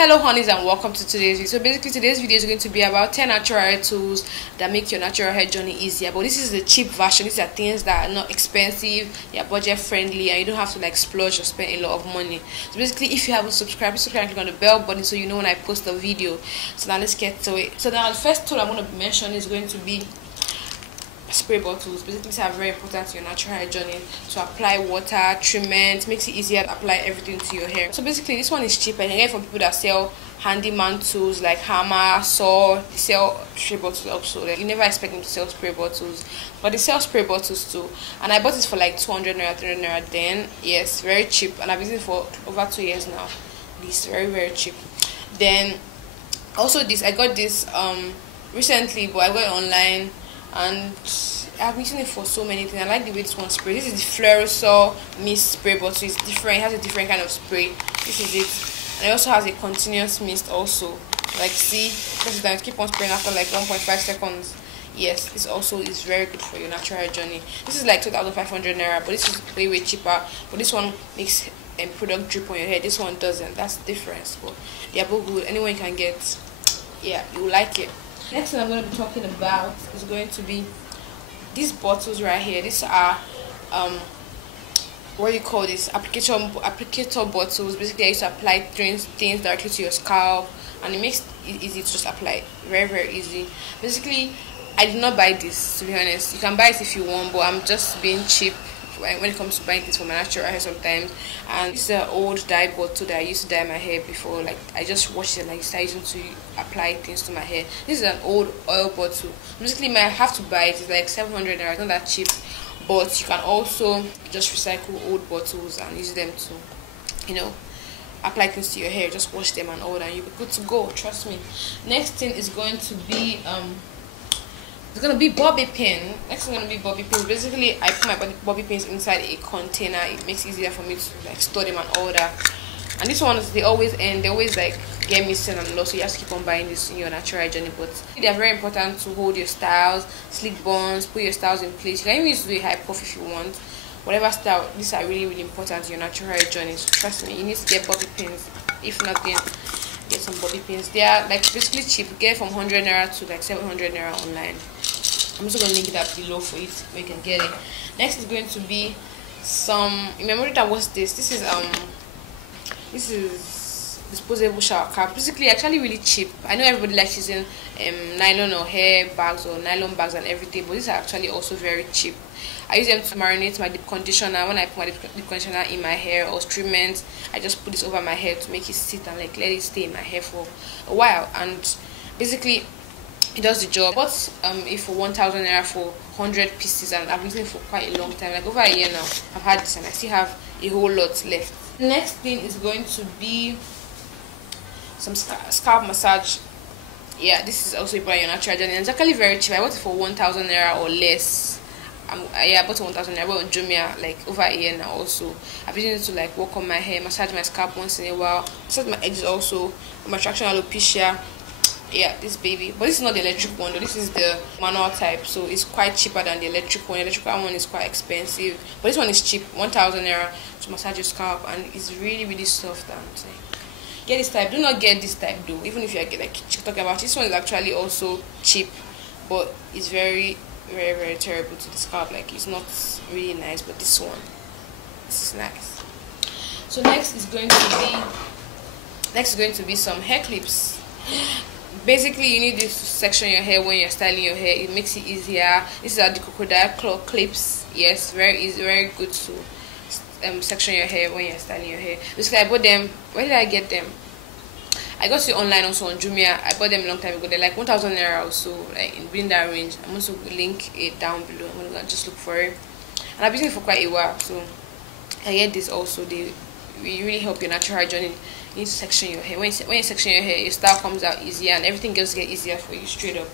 Hello honeys, and welcome to today's video. So basically today's video is going to be about 10 natural hair tools that make your natural hair journey easier. But this is the cheap version. These are things that are not expensive, they are budget friendly, and you don't have to like splurge or spend a lot of money. So basically, if you haven't subscribed, please subscribe and click on the bell button so you know when I post a video. So now let's get to it. So now the first tool I'm going to mention is going to be spray bottles. Basically, these are very important to your natural hair journey. To apply water, treatment, makes it easier to apply everything to your hair. So basically, this one is cheap, and you get it from people that sell handyman tools like hammer, saw. They sell spray bottles also. Like, you never expect them to sell spray bottles, but they sell spray bottles too. And I bought it for like 200 naira, 300 naira. Then yes, very cheap, and I've used it for over 2 years now. This very cheap. Then also this, I got this recently, but I got it online. And I've been using it for so many things. I like the way this one sprays. This is the Flairosol mist spray bottle. It's different. It has a different kind of spray. This is it. And it also has a continuous mist also. Like see, because it keep on spraying after like 1.5 seconds. Yes, this also is very good for your natural hair journey. This is like 2,500 naira, but this is way cheaper. But this one makes a product drip on your hair. This one doesn't. That's the difference. But they are both good. Anyone can get. Yeah, you will like it. Next thing I'm going to be talking about is going to be these bottles right here. These are what do you call this, applicator bottles. Basically I used to apply things directly to your scalp, and it makes it easy to just apply. Very easy. Basically I did not buy this, to be honest. You can buy it if you want, but I'm just being cheap when it comes to buying things for my natural hair sometimes. And this is an old dye bottle that I used to dye my hair before. Like I just washed it and I started using to apply things to my hair. This is an old oil bottle. Basically you might have to buy it. It's like 700 naira. It's not that cheap, but you can also just recycle old bottles and use them to, you know, apply things to your hair. Just wash them and all that, and you'll be good to go, trust me. Next thing is going to be it's gonna be bobby pin. Next is gonna be bobby pins. Basically, I put my bobby pins inside a container. It makes it easier for me to like store them and all that. And these ones, they always like get missing and lost. So you have to keep on buying this in your natural hair journey. But they are very important to hold your styles, slick buns, put your styles in place. You can even use the high puff if you want. Whatever style, these are really important in your natural hair journey. So trust me, you need to get bobby pins. If not, then get some bobby pins. They are like basically cheap. You get from 100 naira to like 700 naira online. I'm also going to link it up below for you where you can get it. Next is going to be some, remember that was this is disposable shower cap. Basically actually really cheap. I know everybody likes using nylon or hair bags or nylon bags and everything, but these are actually also very cheap. I use them to marinate my deep conditioner. When I put my deep conditioner in my hair or treatment, I just put this over my hair to make it sit and like let it stay in my hair for a while. And basically it does the job. But if for 1,000 naira for 100 pieces, and I've been using it for quite a long time, like over a year now. I've had this and I still have a whole lot left. The next thing is going to be some scalp massage. Yeah, this is also about your natural journey, and it's actually very cheap. I bought it for 1,000 naira or less. Yeah, I bought it 1,000 naira. I bought it on Jumia like over a year now. Also, I've been using it to like work on my hair, massage my scalp once in a while, massage my edges also, my traction alopecia. Yeah, this baby, but this is not the electric one though. This is the manual type, so it's quite cheaper than the electric one. The electrical one is quite expensive, but this one is cheap, 1,000 naira to massage your scalp, and it's really soft. And like, get this type. Do not get this type though, even if you are like talking about this one is actually also cheap, but it's very terrible to the scalp. Like it's not really nice, but this is nice. So next is going to be some hair clips. Basically you need this to section your hair when you're styling your hair. It makes it easier. These are the crocodile claw clips. Yes, very easy, very good to section your hair when you're styling your hair. Basically I bought them. Where did I get them? I got it online also on Jumia. I bought them a long time ago. They're like 1,000 naira or so, like in that range. I'm also going to link it down below. I'm gonna just look for it. And I've been using it for quite a while, so I get this also. They really help your natural hair journey. You need to section your hair. When you section your hair, your style comes out easier, and everything else gets easier for you straight up.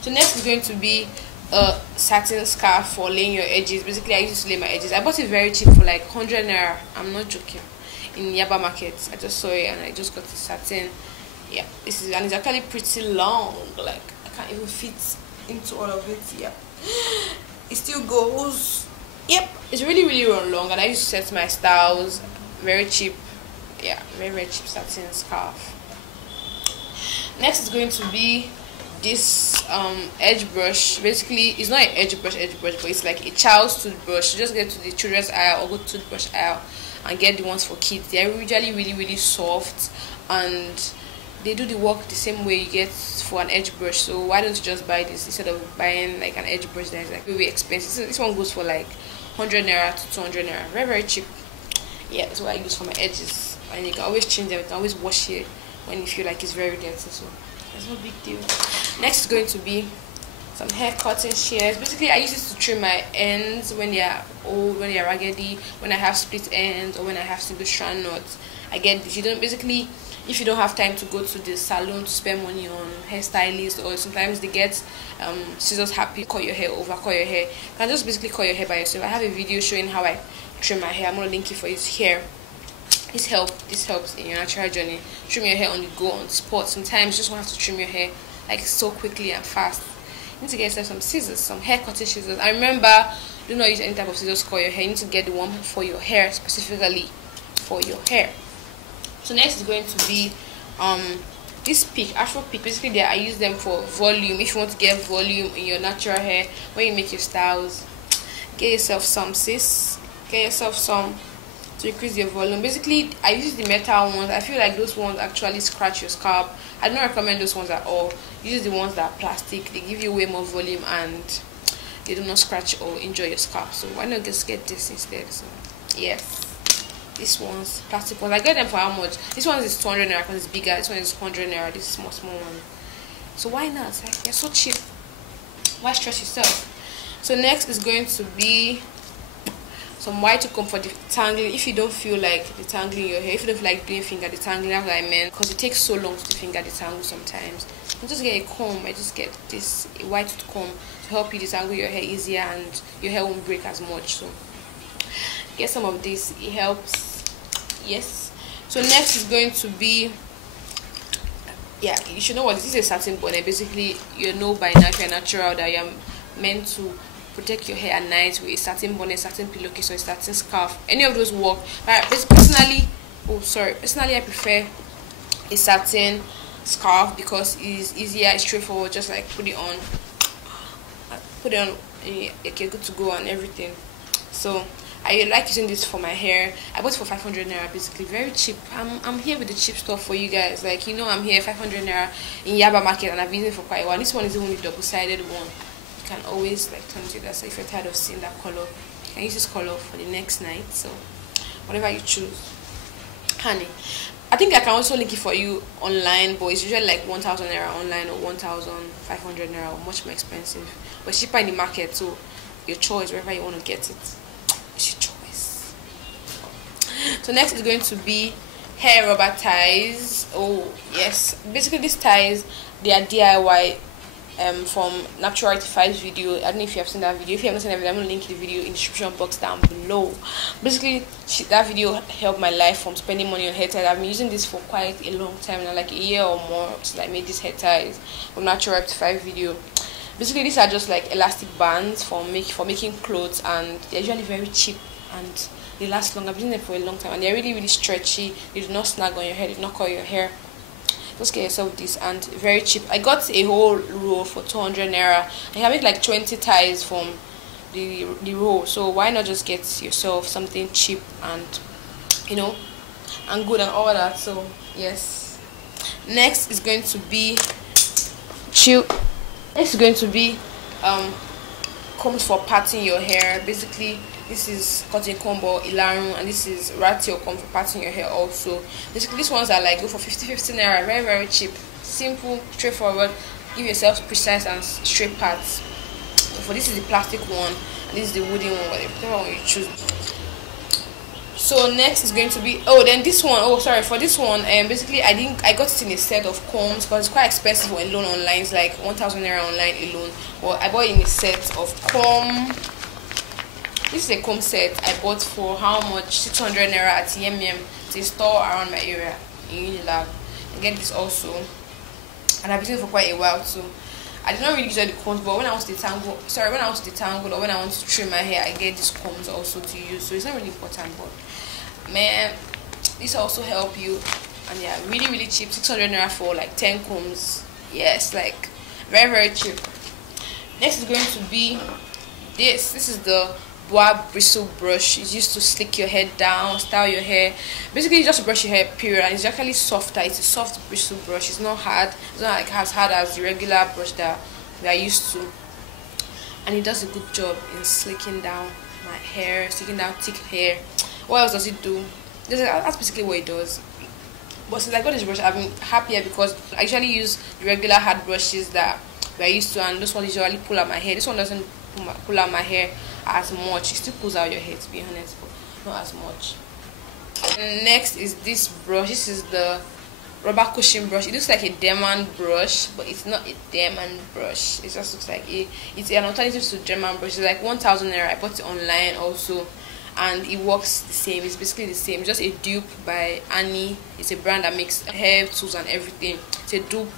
So next is going to be a satin scarf for laying your edges. Basically I used to lay my edges. I bought it very cheap for like 100 naira. I'm not joking. In Yaba market, I just saw it and I just got the satin. Yeah, this is, and it's actually pretty long. Like I can't even fit into all of it. Yeah, it still goes. Yep, it's really long, and I used to set my styles. Very cheap. Yeah, very cheap satin scarf. Next is going to be this edge brush. Basically, it's not an edge brush, but it's like a child's toothbrush. You just get to the children's aisle or go to toothbrush aisle and get the ones for kids. They're usually really soft, and they do the work the same way you get for an edge brush. So why don't you just buy this instead of buying like an edge brush that is like really expensive? So this one goes for like 100 naira to 200 naira, very cheap. Yeah, that's what I use for my edges, and you can always change them. You can always wash it when you feel like it's very dirty, so it's no big deal. Next is going to be some hair cutting shears. Basically, I use this to trim my ends when they are old, when they are raggedy, when I have split ends, or when I have single strand knots. I get this. You don't basically, if you don't have time to go to the salon to spend money on hairstylist, or sometimes they get scissors happy, cut your hair over, cut your hair. You can just basically cut your hair by yourself. I have a video showing how I trim my hair. I'm gonna link it for you here. This helps in your natural journey. Trim your hair on the go, on the spot. Sometimes you just want to trim your hair like so quickly and fast. You need to get yourself some scissors, some hair cutting scissors. And remember, do not use any type of scissors to cut your hair. You need to get the one for your hair, specifically for your hair. So next is going to be this pick, Afro pick. Basically, I use them for volume. If you want to get volume in your natural hair when you make your styles, get yourself some, sis. Get yourself some to increase your volume. Basically, I use the metal ones. I feel like those ones actually scratch your scalp. I don't recommend those ones at all. Use the ones that are plastic. They give you way more volume and they do not scratch or injure your scalp. So why not just get this instead? So yes, this one's plastic ones. I get them for how much? This one is 200 naira because it's bigger. This one is 100 naira. This is small one. So why not? Like, they're so cheap. Why stress yourself? So next is going to be some white to comb for detangling. If you don't feel like detangling your hair, if you don't feel like doing finger detangling, that's what I meant, because it takes so long to do finger detangle sometimes. You just get a comb. I just get this white to comb to help you detangle your hair easier and your hair won't break as much. So get some of this, it helps. Yes. So next is going to be, yeah, you should know what this is. A satin bonnet. Basically, you know by now if you're natural that you're meant to protect your hair at night with a satin bonnet, satin pillowcase, or a satin scarf. Any of those work. But personally, I prefer a satin scarf because it's easier, it's straightforward. Just like put it on, okay, good to go and everything. So I like using this for my hair. I bought it for 500 naira, basically very cheap. I'm here with the cheap stuff for you guys. Like, you know, I'm here 500 naira in Yaba market, and I've been using it for quite a while. This one is the only double-sided one. You can always like turn to that. So if you're tired of seeing that color, you can use this color for the next night. So whatever you choose, honey. I think I can also link it for you online, but it's usually like 1,000 naira online or 1,500 naira, or much more expensive. But it's cheaper in the market, so your choice, wherever you want to get it, it's your choice. So next is going to be hair rubber ties. Oh yes, basically these ties, they are DIY. From Nationality 5's video. I don't know if you have seen that video. If you haven't seen that video, I'm going to link the video in the description box down below. Basically, that video helped my life from spending money on hair ties. I've been using this for quite a long time now, like a year or more, since I made these hair ties from Nationality 5 video. Basically, these are just like elastic bands for making clothes, and they're usually very cheap and they last long. I've been using them for a long time, and they're really stretchy. They do not snag on your hair, they do not curl your hair. Just get yourself this, and very cheap. I got a whole roll for 200 naira. I can make like 20 ties from the roll. So why not just get yourself something cheap and, you know, and good and all that. So yes. Next is going to be combs for parting your hair. Basically, this is cotton comb or Aremu, and this is ratio comb for parting your hair also. Basically, these ones are like go for 50 naira, very cheap, simple, straightforward. Give yourself precise and straight parts. So for this is the plastic one, and this is the wooden one, whatever one you choose. So next is going to be for this one, basically I got it in a set of combs because it's quite expensive alone online. It's like 1,000 naira online alone. Well, I bought it in a set of comb. This is a comb set I bought for how much? 600 naira at Yeni. It's a store around my area in Yeni. I get this also, and I've been using it for quite a while too. I did not really use the combs, but when I want to detangle, or when I want to trim my hair, I get these combs also to use. So it's not really important, but man, this also help you and they are really cheap. 600 naira for like 10 combs. Yes, like very cheap. Next is going to be this is the boa bristle brush. It's used to slick your hair down, style your hair, basically just brush your hair, period. And it's actually softer. It's a soft bristle brush. It's not hard. It's not like as hard as the regular brush that we are used to, and it does a good job in slicking down my hair, slicking down thick hair. What else does it do? That's basically what it does. But since I got this brush, I've been happier because I usually use the regular hard brushes that we're used to, and this one usually pull out my hair. This one doesn't pull out my hair as much. It still pulls out your hair, to be honest, but not as much. And next is this brush. This is the rubber cushion brush. It looks like a diamond brush, but it's not a diamond brush. It just looks like it's an alternative to diamond brush. It's like 1,000 naira. I bought it online also, and it works the same. It's basically the same. Just a dupe by Annie. It's a brand that makes hair tools and everything. It's a dupe.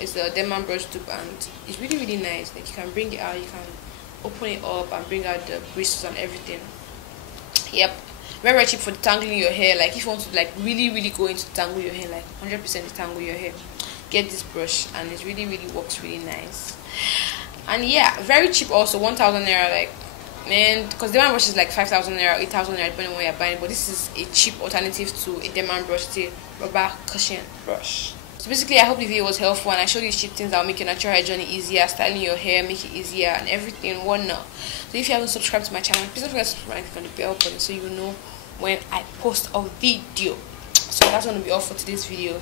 It's a diamond brush dupe, and it's really nice. Like, you can bring it out, you can open it up and bring out the bristles and everything. Yep, very cheap for detangling your hair. Like, if you want to like really go into tangle your hair, like 100% detangle your hair, get this brush, and it really works really nice. And yeah, very cheap also, 1,000 naira. Like, man, because diamond brush is like 5,000 naira, 8,000 naira, depending on where you're buying. But this is a cheap alternative to a diamond brush, the rubber cushion brush. So basically, I hope the video was helpful, and I showed you cheap things that will make your natural hair journey easier, styling your hair, make it easier, and everything, whatnot. So if you haven't subscribed to my channel, please don't forget to subscribe and click on the bell button so you know when I post a video. So that's going to be all for today's video.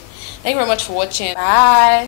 Thank you very much for watching. Bye.